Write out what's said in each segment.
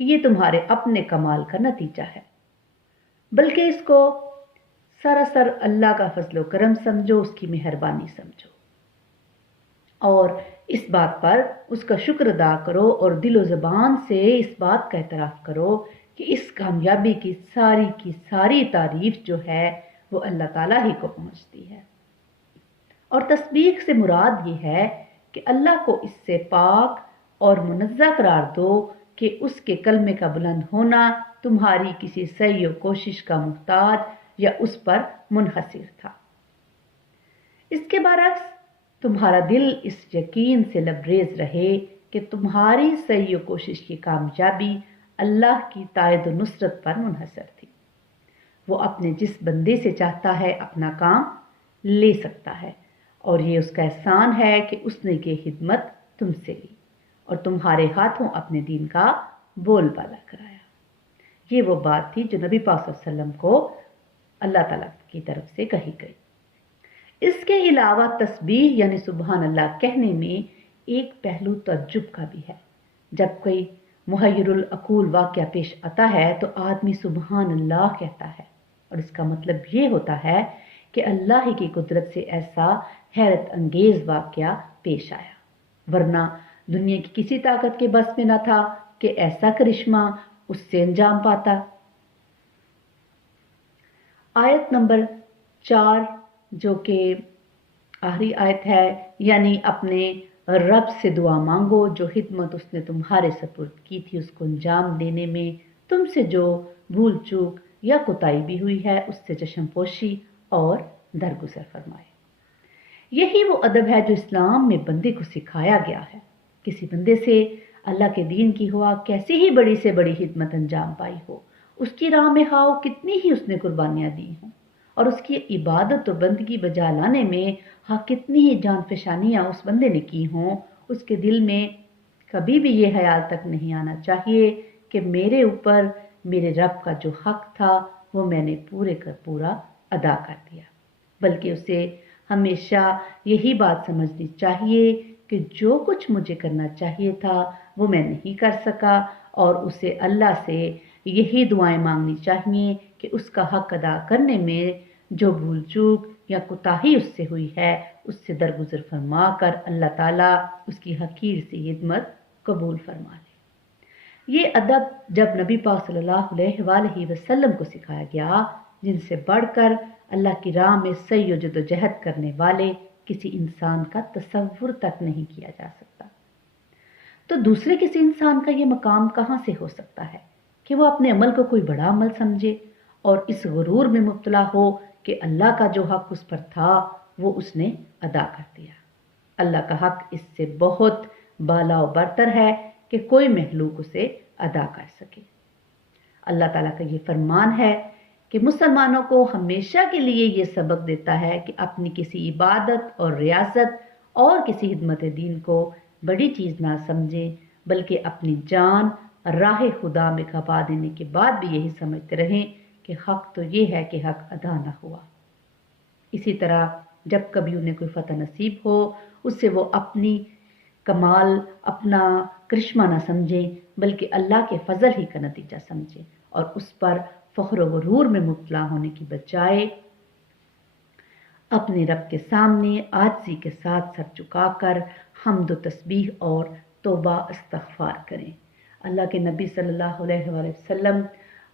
کہ یہ تمہارے اپنے کمال کا نتیجہ ہے، بلکہ اس کو سراسر اللہ کا فضل و کرم سمجھو، اس کی مہربانی سمجھو، اور اس بات پر اس کا شکر ادا کرو اور دل و زبان سے اس بات کا اعتراف کرو کہ اس کامیابی کی ساری تعریف جو ہے وہ اللہ تعالیٰ ہی کو پہنچتی ہے۔ اور تسبیح سے مراد یہ ہے کہ اللہ کو اس سے پاک اور منزہ قرار دو کہ اس کے کلمے کا بلند ہونا تمہاری کسی سعی و کوشش کا محتاج یا اس پر منحصر تھا۔ اس کے برعکس تمہارا دل اس یقین سے لبریز رہے کہ تمہاری سعی و کوشش کی کامیابی اللہ کی تائید و نصرت پر منحصر تھی۔ وہ اپنے جس بندے سے چاہتا ہے اپنا کام لے سکتا ہے، اور یہ اس کا احسان ہے کہ اس نے یہ خدمت تم سے لی اور تمہارے ہاتھوں اپنے دین کا بول بالا کرایا۔ یہ وہ بات تھی جو نبی پاک صلی اللہ علیہ وسلم کو اللہ تعالیٰ کی طرف سے کہی گئی۔ اس کے علاوہ تسبیح یعنی سبحان اللہ کہنے میں ایک پہلو تعجب کا بھی ہے۔ جب کوئی محیر العقول واقعہ پیش آتا ہے تو آدمی سبحان اللہ کہتا ہے، اور اس کا مطلب یہ ہوتا ہے کہ اللہ ہی کی قدرت سے ایسا حیرت انگیز واقعہ پیش آیا، ورنہ دنیا کی کسی طاقت کے بس میں نہ تھا کہ ایسا کرشمہ اس سے انجام پاتا۔ آیت نمبر 4 جو کہ آخری آیت ہے، یعنی اپنے رب سے دعا مانگو، جو خدمت اس نے تمہارے سپرد کی تھی اس کو انجام دینے میں تم سے جو بھول چوک یا کوتاہی بھی ہوئی ہے اس سے چشم پوشی اور درگزر فرمائے۔ یہی وہ ادب ہے جو اسلام میں بندے کو سکھایا گیا ہے۔ کسی بندے سے اللہ کے دین کی ہوا کیسی ہی بڑی سے بڑی خدمت انجام پائی ہو، اس کی راہ میں خواہ کتنی ہی اس نے قربانیاں دی ہوں، اور اس کی عبادت و بندگی بجا لانے میں کتنی ہی جان فشانیاں اس بندے نے کی ہوں، اس کے دل میں کبھی بھی یہ خیال تک نہیں آنا چاہیے کہ میرے اوپر میرے رب کا جو حق تھا وہ میں نے پورے کا پورا ادا کر دیا، بلکہ اسے ہمیشہ یہی بات سمجھنی چاہیے کہ جو کچھ مجھے کرنا چاہیے تھا وہ میں نہیں کر سکا، اور اسے اللہ سے یہی دعائیں مانگنی چاہیے کہ اس کا حق ادا کرنے میں جو بھول چوک یا کوتاہی اس سے ہوئی ہے اس سے درگزر فرما کر اللہ تعالیٰ اس کی حقیر سی خدمت قبول فرما لے۔ یہ ادب جب نبی پاک صلی اللہ علیہ وآلہ وسلم کو سکھایا گیا، جن سے بڑھ کر اللہ کی راہ میں سعی و جد و جہد کرنے والے کسی انسان کا تصور تک نہیں کیا جا سکتا، تو دوسرے کسی انسان کا یہ مقام کہاں سے ہو سکتا ہے کہ وہ اپنے عمل کو کوئی بڑا عمل سمجھے اور اس غرور میں مبتلا ہو کہ اللہ کا جو حق اس پر تھا وہ اس نے ادا کر دیا۔ اللہ کا حق اس سے بہت بالا و برتر ہے کہ کوئی مخلوق اسے ادا کر سکے۔ اللہ تعالیٰ کا یہ فرمان ہے کہ مسلمانوں کو ہمیشہ کے لیے یہ سبق دیتا ہے کہ اپنی کسی عبادت اور ریاضت اور کسی خدمت دین کو بڑی چیز نہ سمجھیں، بلکہ اپنی جان راہ خدا میں کھپا دینے کے بعد بھی یہی سمجھتے رہیں کہ حق تو یہ ہے کہ حق ادا نہ ہوا۔ اسی طرح جب کبھی انہیں کوئی فتح نصیب ہو اس سے وہ اپنی کمال اپنا کرشمہ نہ سمجھیں، بلکہ اللہ کے فضل ہی کا نتیجہ سمجھیں، اور اس پر فخر و غرور میں مبتلا ہونے کی بجائے اپنے رب کے سامنے عاجزی کے ساتھ سر جھکا کر حمد و تسبیح اور توبہ استغفار کریں۔ اللہ کے نبی صلی اللہ علیہ وآلہ وسلم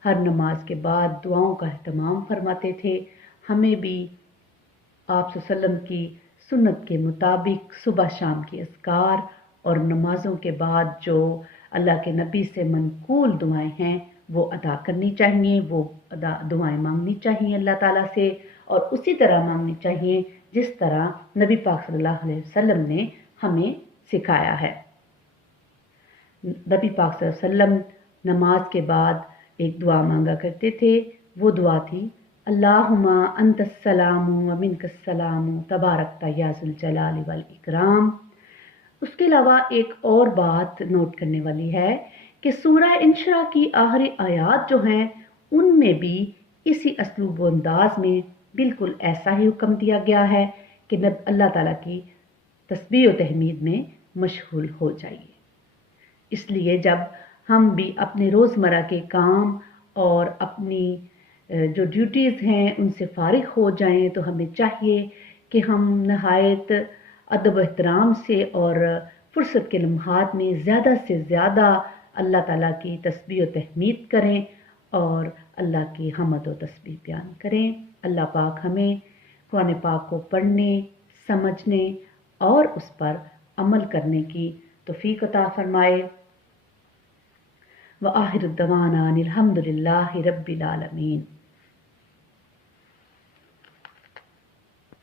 ہر نماز کے بعد دعاؤں کا اہتمام فرماتے تھے۔ ہمیں بھی آپ صلی اللہ علیہ وسلم کی سنت کے مطابق صبح شام کی اذکار اور نمازوں کے بعد جو اللہ کے نبی سے منقول دعائیں ہیں وہ ادا کرنی چاہیے، وہ دعائیں مانگنی چاہیے اللہ تعالیٰ سے، اور اسی طرح مانگنی چاہیے جس طرح نبی پاک صلی اللہ علیہ وسلم نے ہمیں سکھایا ہے۔ نبی پاک صلی اللہ علیہ وسلم نماز کے بعد ایک دعا مانگا کرتے تھے، وہ دعا تھی اللہم انت السلام و منک السلام تبارکت یا ذو الجلال والاکرام۔ اس کے علاوہ ایک اور بات نوٹ کرنے والی ہے کہ سورہ انشراح کی آخری آیات جو ہیں ان میں بھی اسی اسلوب و انداز میں بالکل ایسا ہی حکم دیا گیا ہے کہ اللہ تعالیٰ کی تسبیح و تحمید میں مشغول ہو جائیے۔ اس لیے جب ہم بھی اپنے روزمرہ کے کام اور اپنی جو ڈیوٹیز ہیں ان سے فارغ ہو جائیں، تو ہمیں چاہیے کہ ہم نہایت ادب و احترام سے اور فرصت کے لمحات میں زیادہ سے زیادہ اللہ تعالیٰ کی تسبیح و تحمید کریں اور اللہ کی حمد و تسبیح بیان کریں۔ اللہ پاک ہمیں قرآن پاک کو پڑھنے، سمجھنے اور اس پر عمل کرنے کی توفیق عطا فرمائے۔ وآخر الدعوانا ان الحمد للہ رب العالمین۔